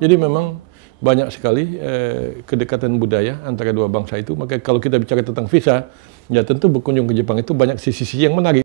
Jadi memang banyak sekali kedekatan budaya antara dua bangsa itu. Maka kalau kita bicara tentang visa, ya tentu berkunjung ke Jepang itu banyak sisi-sisi yang menarik.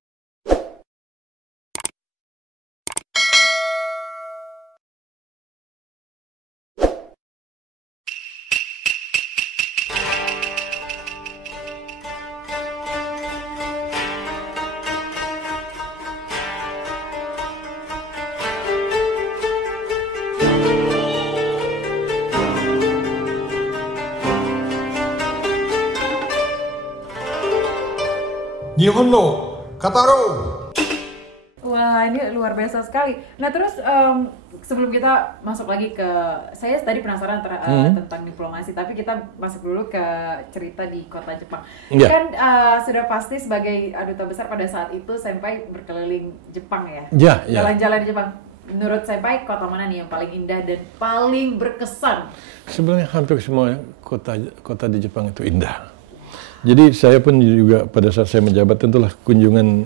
Nihonno Kataro. Wah, ini luar biasa sekali. Nah, terus sebelum kita masuk lagi ke, saya tadi penasaran tentang diplomasi, tapi kita masuk dulu ke cerita di kota Jepang. Yeah. Kan sudah pasti sebagai duta besar pada saat itu, Senpai berkeliling Jepang ya? Jalan-jalan di Jepang. Menurut Senpai, kota mana nih yang paling indah dan paling berkesan? Sebenarnya hampir semua kota di Jepang itu indah. Jadi saya pun juga pada saat saya menjabat tentulah kunjungan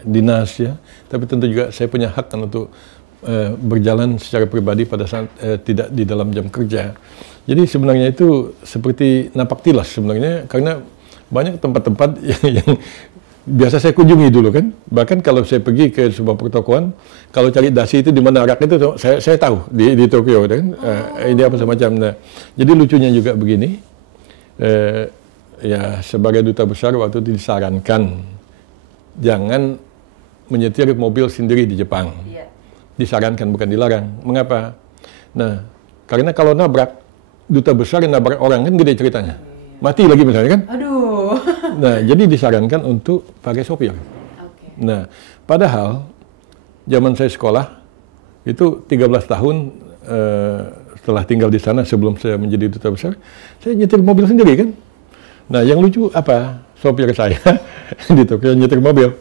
dinas ya, tapi tentu juga saya punya hak kan untuk berjalan secara pribadi pada saat tidak di dalam jam kerja. Jadi sebenarnya itu seperti napak tilas sebenarnya, karena banyak tempat-tempat yang biasa saya kunjungi dulu kan. Bahkan kalau saya pergi ke sebuah pertokoan, kalau cari dashi itu di mana rak itu saya tahu di Tokyo kan. Ini apa semacam. Nah, jadi lucunya juga begini. Ya, sebagai duta besar waktu itu disarankan jangan menyetir mobil sendiri di Jepang. Yeah. Disarankan, bukan dilarang. Mengapa? Nah, karena kalau nabrak, duta besar yang nabrak orang kan gede ceritanya. Mati lagi misalnya kan? Aduh. Nah, jadi disarankan untuk pakai sopir. Okay. Nah, padahal zaman saya sekolah itu 13 tahun setelah tinggal di sana sebelum saya menjadi duta besar, saya nyetir mobil sendiri kan? Nah, yang lucu apa? Sopir saya di Tokyo nyetir mobil.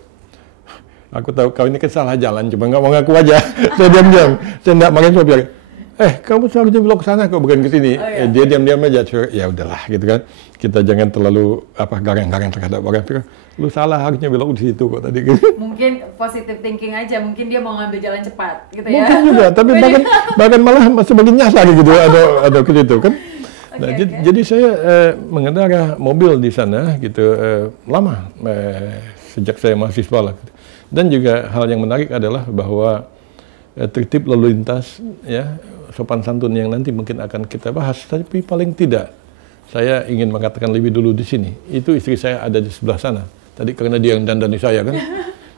Aku tahu kau ini kan salah jalan, cuma nggak mau ngaku aja. Saya diam-diam, saya nggak marahin sopir. Kamu seharusnya belok ke sana, kok bukan ke sini. Oh, iya. Dia diam-diam aja. Ya udahlah, gitu kan. Kita jangan terlalu garang-garang terhadap orang. Lu salah, harusnya belok di situ kok tadi. Mungkin positive thinking aja, mungkin dia mau ngambil jalan cepat, gitu ya. Mungkin juga, tapi bahkan malah semakin nyasar gitu. Ada ke situ kan. Nah, jadi saya mengendara mobil di sana gitu lama sejak saya mahasiswa lah. Dan juga hal yang menarik adalah bahwa tertib lalu lintas ya, sopan santun yang nanti mungkin akan kita bahas, tapi paling tidak saya ingin mengatakan lebih dulu di sini. Itu istri saya ada di sebelah sana. Tadi karena dia yang dandani saya kan.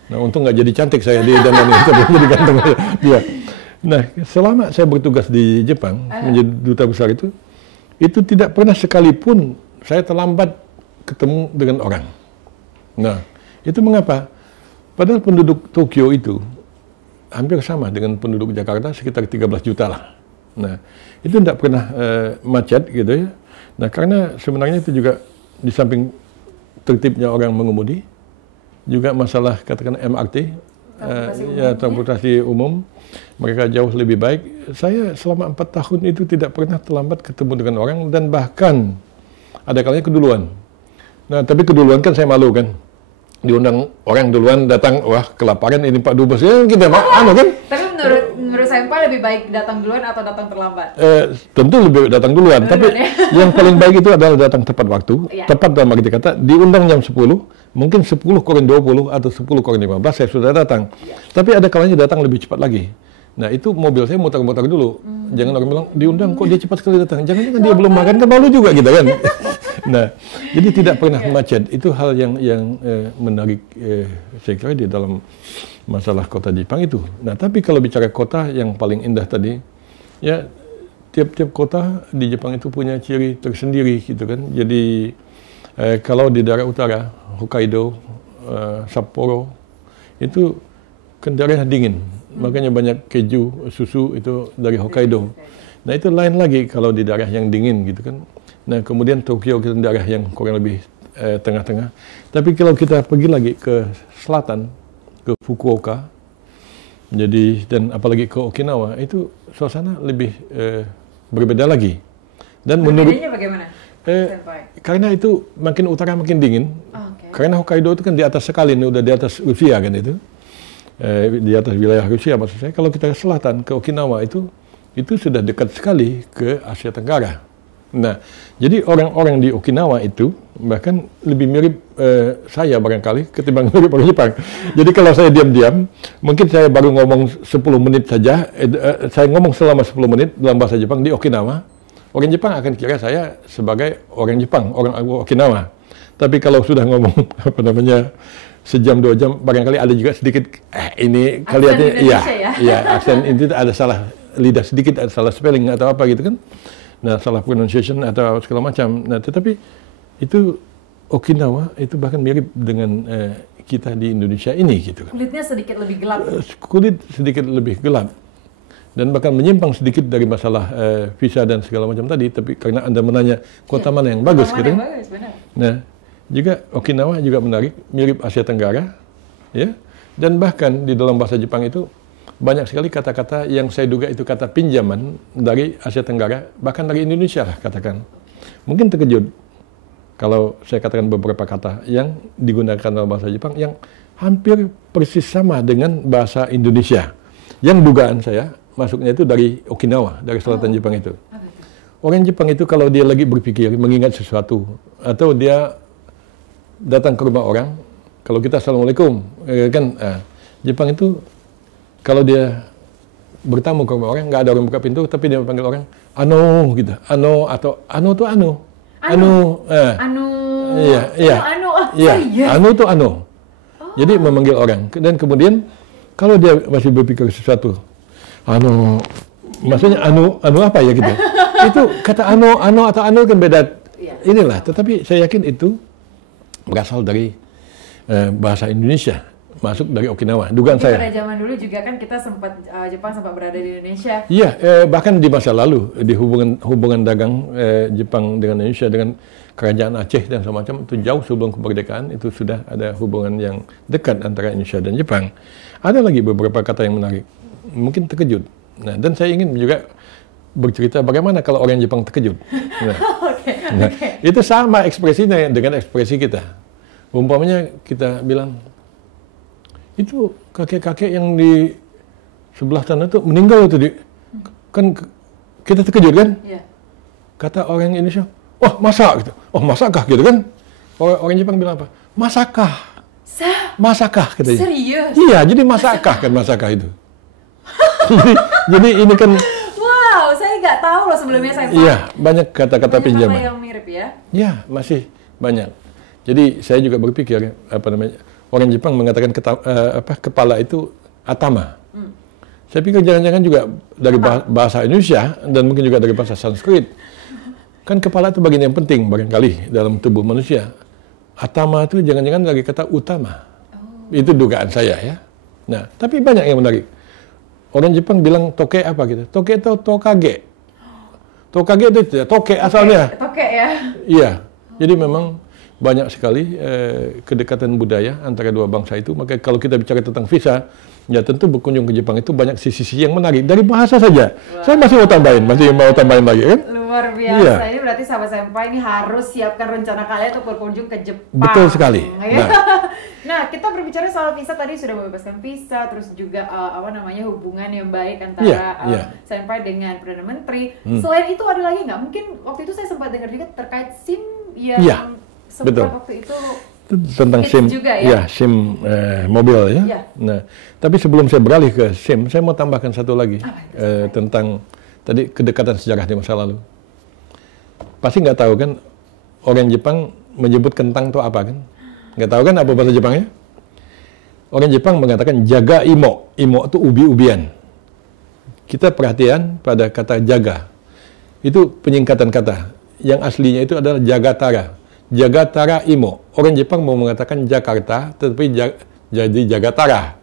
Nah, untung nggak jadi cantik saya di dandani sebelum jadi ganteng dia. Nah, selama saya bertugas di Jepang menjadi duta besar itu tidak pernah sekalipun saya terlambat ketemu dengan orang. Nah, itu mengapa? Padahal penduduk Tokyo itu hampir sama dengan penduduk Jakarta, sekitar 13 juta lah. Nah, itu tidak pernah macet gitu ya. Nah, karena sebenarnya itu juga di samping tertibnya orang mengemudi, juga masalah katakan MRT, transportasi umum, mereka jauh lebih baik. Saya selama 4 tahun itu tidak pernah terlambat ketemu dengan orang, dan bahkan ada kalanya keduluan. Nah, tapi keduluan kan saya malu kan. Diundang orang duluan datang, wah kelaparan ini Pak Dubes, ya kita kan. Tapi menurut Senpai lebih baik datang duluan atau datang terlambat? Tentu lebih datang duluan, tapi yang paling baik itu adalah datang tepat waktu. Tepat dalam arti kata, diundang jam 10, mungkin 10 kurang 20 atau 10 kurang 15 saya sudah datang. Tapi ada kalanya datang lebih cepat lagi. Nah, itu mobil saya muter-muter dulu. Jangan orang bilang, diundang kok dia cepat sekali datang. Jangan-jangan dia belum makan, kan malu juga gitu kan. Nah, jadi tidak pernah macet. Itu hal yang menarik saya kira di dalam masalah kota Jepang itu. Nah, tapi kalau bicara kota yang paling indah tadi, ya tiap-tiap kota di Jepang itu punya ciri tersendiri gitu kan. Jadi kalau di daerah utara, Hokkaido, Sapporo, itu kan daerah dingin. Makanya banyak keju, susu itu dari Hokkaido. Nah, itu lain lagi kalau di daerah yang dingin gitu kan. Nah, kemudian Tokyo kita daerah yang kurang lebih tengah-tengah. Tapi kalau kita pergi lagi ke selatan, ke Fukuoka, jadi dan apalagi ke Okinawa, itu suasana lebih berbeda lagi. Dan berbedanya bagaimana? Karena itu makin utara makin dingin. Karena Hokkaido itu kan di atas sekali, ini udah di atas Rusia kan itu. Di atas wilayah Rusia maksud saya. Kalau kita ke selatan, ke Okinawa itu itu sudah dekat sekali ke Asia Tenggara. Nah, jadi orang-orang di Okinawa itu bahkan lebih mirip saya barangkali ketimbang mirip orang Jepang. Jadi kalau saya diam-diam, mungkin saya baru ngomong 10 menit saja, saya ngomong selama 10 menit dalam bahasa Jepang di Okinawa, orang Jepang akan kira saya sebagai orang Jepang, orang Okinawa. Tapi kalau sudah ngomong sejam 2 jam, barangkali ada juga sedikit ini kelihatannya iya, aksen itu ada salah lidah sedikit, ada salah spelling atau apa gitu kan. Nah, salah pronunciation atau segala macam. Nah, tetapi itu Okinawa itu bahkan mirip dengan kita di Indonesia ini gitu kan. Kulitnya sedikit lebih gelap. Kulit sedikit lebih gelap. Dan bahkan menyimpang sedikit dari masalah visa dan segala macam tadi, tapi karena Anda menanya kota mana yang bagus gitu. Bagus, benar. Nah, juga Okinawa juga menarik, mirip Asia Tenggara, ya. Dan bahkan di dalam bahasa Jepang itu banyak sekali kata-kata yang saya duga itu kata pinjaman dari Asia Tenggara, bahkan dari Indonesia lah katakan. Mungkin terkejut kalau saya katakan beberapa kata yang digunakan dalam bahasa Jepang yang hampir persis sama dengan bahasa Indonesia. Yang dugaan saya masuknya itu dari Okinawa, dari selatan Jepang itu. Orang Jepang itu kalau dia lagi berpikir, mengingat sesuatu, atau dia datang ke rumah orang, kalau kita Assalamualaikum, kan Jepang itu kalau dia bertamu ke rumah orang, nggak ada orang buka pintu, tapi dia panggil orang, ano gitu, ano atau ano tuh ano. Anu. Iya. Anu tuh ano. Jadi memanggil orang. Dan kemudian kalau dia masih berpikir sesuatu, ano, maksudnya anu apa ya gitu. Itu kata ano atau anu kan beda. Inilah. Tetapi saya yakin itu berasal dari bahasa Indonesia. Masuk dari Okinawa, dugaan saya. Pada zaman dulu juga kan kita Jepang sempat berada di Indonesia. Iya, bahkan di masa lalu di hubungan dagang Jepang dengan Indonesia dengan kerajaan Aceh dan semacam itu jauh sebelum kemerdekaan itu sudah ada hubungan yang dekat antara Indonesia dan Jepang. Ada lagi beberapa kata yang menarik, mungkin terkejut. Nah, dan saya ingin juga bercerita bagaimana kalau orang Jepang terkejut. Nah, itu sama ekspresinya dengan ekspresi kita. Umpamanya kita bilang, itu kakek-kakek yang di sebelah sana tuh meninggal itu kan kita terkejut kan? Iya. Kata orang Indonesia, wah masak gitu. Oh masakkah gitu kan? Orang Jepang bilang apa? Masakkah? Masakkah katanya. Serius? Iya, jadi masakkah kan masakkah itu. jadi ini kan. Wow, saya nggak tahu loh sebelumnya saya. Iya, banyak kata-kata pinjaman. Banyak yang mirip ya? Iya, masih banyak. Jadi saya juga berpikir orang Jepang mengatakan kepala itu atama. Saya pikir jangan-jangan juga dari bahasa Indonesia dan mungkin juga dari bahasa Sanskrit. Kan kepala itu bagian yang penting barangkali dalam tubuh manusia. Atama itu jangan-jangan dari kata utama. Itu dugaan saya ya. Nah, tapi banyak yang menarik. Orang Jepang bilang toke apa gitu. Toke itu tokage. Tokage itu toke asalnya. Toke ya. Iya. Jadi memang banyak sekali kedekatan budaya antara dua bangsa itu. Maka kalau kita bicara tentang visa, ya tentu berkunjung ke Jepang itu banyak sisi-sisi yang menarik. Dari bahasa saja. Wow. Saya masih mau tambahin lagi kan? Luar biasa. Iya. Ini berarti sahabat senpai ini harus siapkan rencana kalian untuk berkunjung ke Jepang. Betul sekali. Nah, kita berbicara soal visa tadi sudah membebaskan visa, terus juga hubungan yang baik antara senpai dengan Perdana Menteri. Selain itu ada lagi nggak? Mungkin waktu itu saya sempat dengar juga terkait SIM yang sempat waktu itu tentang SIM juga ya? SIM mobil ya. Nah, tapi sebelum saya beralih ke SIM, saya mau tambahkan satu lagi tentang tadi kedekatan sejarah di masa lalu. Pasti nggak tahu kan orang Jepang menyebut kentang itu apa kan? Nggak tahu kan apa bahasa Jepangnya? Orang Jepang mengatakan jaga imo. Imo itu ubi-ubian. Kita perhatian pada kata jaga. Itu penyingkatan kata. Yang aslinya itu adalah jagatara. Jagatara imo. Orang Jepang mau mengatakan Jakarta, tetapi jadi Jagatara.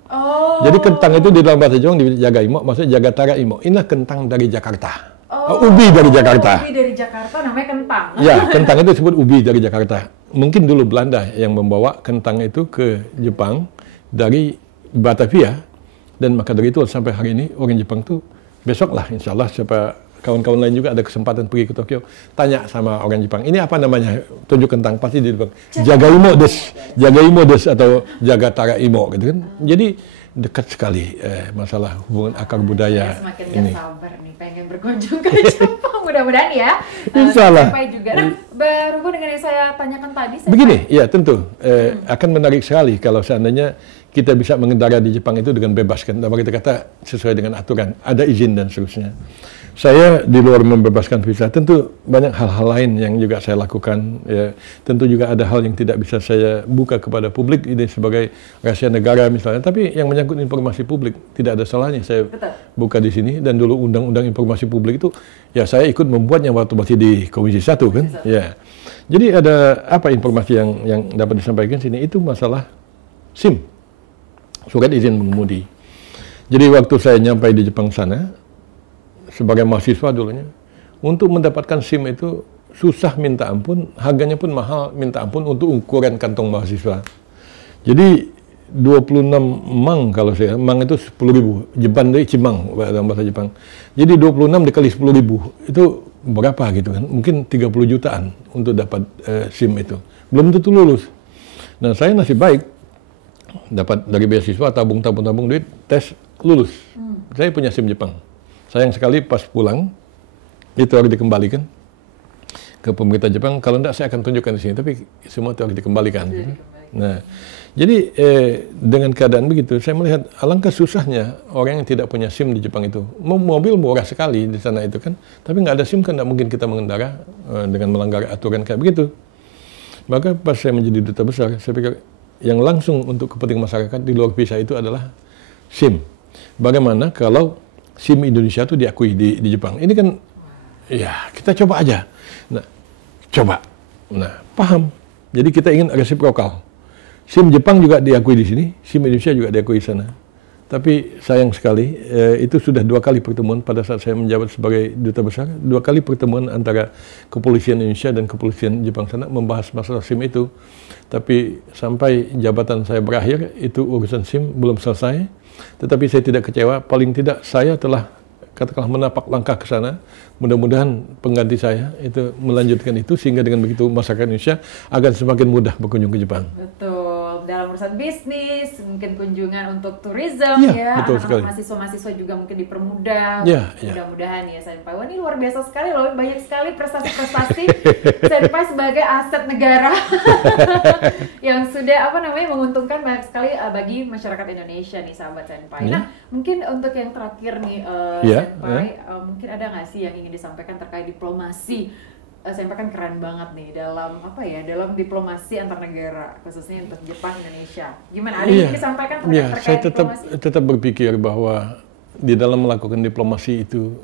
Jadi kentang itu di dalam bahasa Jepang dijaga imo, maksudnya Jagatara imo. Inilah kentang dari Jakarta. Ubi dari Jakarta. Ubi dari Jakarta namanya kentang. Ya, kentang itu disebut ubi dari Jakarta. Mungkin dulu Belanda yang membawa kentang itu ke Jepang dari Batavia. Dan maka dari itu sampai hari ini orang Jepang itu besok lah insya Allah kawan-kawan lain juga ada kesempatan pergi ke Tokyo, tanya sama orang Jepang, ini apa namanya? Tunjuk kentang, pasti di Jepang. Jagaimo des atau Jagatara Imo gitu kan. Jadi dekat sekali masalah hubungan akar budaya semakin ini. gak sabar nih pengen berkunjung ke Jepang, mudah-mudahan ya. Insyaallah. Sampai juga. Nah, berhubung dengan yang saya tanyakan tadi. Begini, ya tentu akan menarik sekali kalau seandainya kita bisa mengendara di Jepang itu dengan bebas kan. Nama kita kata sesuai dengan aturan, ada izin dan seterusnya. Saya di luar membebaskan visa, tentu banyak hal-hal lain yang juga saya lakukan. Ya, tentu juga ada hal yang tidak bisa saya buka kepada publik ini sebagai rahasia negara misalnya. Tapi yang menyangkut informasi publik tidak ada salahnya saya buka di sini. Dan dulu undang-undang informasi publik itu ya saya ikut membuatnya waktu masih di Komisi 1 kan. Ya, jadi ada apa informasi yang dapat disampaikan sini itu masalah SIM, surat izin mengemudi. Jadi waktu saya nyampai di Jepang sana, sebagai mahasiswa dulunya, untuk mendapatkan SIM itu susah minta ampun, harganya pun mahal minta ampun untuk ukuran kantong mahasiswa. Jadi 26 mang kalau saya, mang itu 10.000, Jeban dari Cimang dalam bahasa Jepang. Jadi 26 dikali 10.000 itu berapa gitu kan? Mungkin 30 jutaan untuk dapat SIM itu. Belum tentu lulus. Nah saya nasib baik, dapat dari beasiswa, tabung duit, tes lulus. Saya punya SIM Jepang. Sayang sekali pas pulang, itu harus dikembalikan ke pemerintah Jepang. Kalau tidak saya akan tunjukkan di sini, tapi semua itu harus dikembalikan. Nah, jadi dengan keadaan begitu, saya melihat alangkah susahnya orang yang tidak punya SIM di Jepang itu. Mobil murah sekali di sana itu kan, tapi nggak ada SIM kan tidak mungkin kita mengendara dengan melanggar aturan kayak begitu. Maka pas saya menjadi duta besar, saya pikir yang langsung untuk kepentingan masyarakat di luar visa itu adalah SIM. Bagaimana kalau SIM Indonesia itu diakui di Jepang? Ini kan, ya kita coba aja. Nah, coba. Nah, paham. Jadi kita ingin resiprokal. SIM Jepang juga diakui di sini, SIM Indonesia juga diakui di sana. Tapi sayang sekali, itu sudah 2 kali pertemuan pada saat saya menjabat sebagai duta besar. 2 kali pertemuan antara kepolisian Indonesia dan kepolisian Jepang sana membahas masalah SIM itu. Tapi sampai jabatan saya berakhir, itu urusan SIM belum selesai. Tetapi saya tidak kecewa, paling tidak saya telah katakanlah menapak langkah ke sana. Mudah-mudahan pengganti saya itu melanjutkan itu sehingga dengan begitu masyarakat Indonesia akan semakin mudah berkunjung ke Jepang. Betul, dalam urusan bisnis, mungkin kunjungan untuk tourism ya, anak-anak mahasiswa-mahasiswa juga mungkin dipermudah. Mudah-mudahan ya Senpai. Wah, ini luar biasa sekali loh, banyak sekali prestasi-prestasi Senpai sebagai aset negara yang sudah menguntungkan banyak sekali bagi masyarakat Indonesia nih sahabat Senpai. Nah, mungkin untuk yang terakhir nih Senpai, mungkin ada nggak sih yang ingin disampaikan terkait diplomasi? Senpai kan keren banget nih dalam dalam diplomasi antar negara, khususnya untuk Jepang Indonesia. Gimana? Ada yang ingin disampaikan terkait saya diplomasi? tetap berpikir bahwa di dalam melakukan diplomasi itu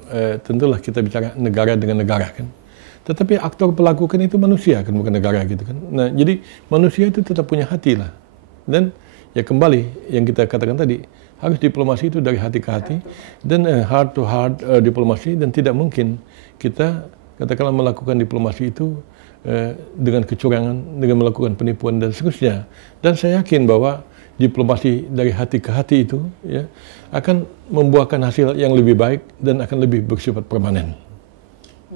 tentulah kita bicara negara dengan negara kan. Tetapi aktor pelaku kan itu manusia kan, bukan negara gitu kan. Nah, jadi manusia itu tetap punya hati lah. Dan ya kembali yang kita katakan tadi, harus diplomasi itu dari hati ke hati dan heart to heart diplomasi, dan tidak mungkin kita katakanlah melakukan diplomasi itu dengan kecurangan, dengan melakukan penipuan dan seterusnya. Dan saya yakin bahwa diplomasi dari hati ke hati itu ya akan membuahkan hasil yang lebih baik dan akan lebih bersifat permanen.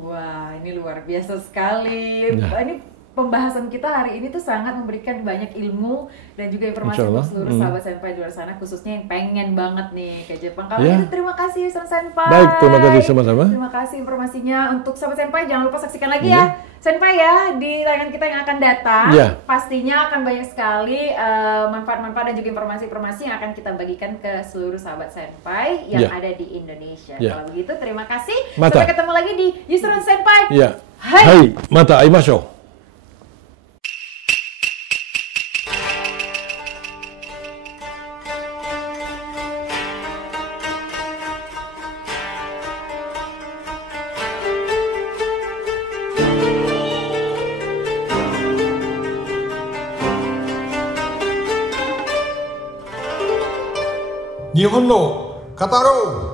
Wah, ini luar biasa sekali. Ini pembahasan kita hari ini tuh sangat memberikan banyak ilmu dan juga informasi untuk seluruh sahabat Senpai di luar sana, khususnya yang pengen banget nih ke Jepang. Kalau gitu terima kasih Senpai. Baik, terima kasih sama-sama. Terima kasih informasinya untuk sahabat Senpai. Jangan lupa saksikan lagi ya Senpai ya di tayangan kita yang akan datang. Pastinya akan banyak sekali manfaat-manfaat dan juga informasi-informasi yang akan kita bagikan ke seluruh sahabat Senpai yang ada di Indonesia. Kalau begitu terima kasih. Sampai ketemu lagi di Yusron Senpai. Hai, mata aimashou. Nihon no Kataro!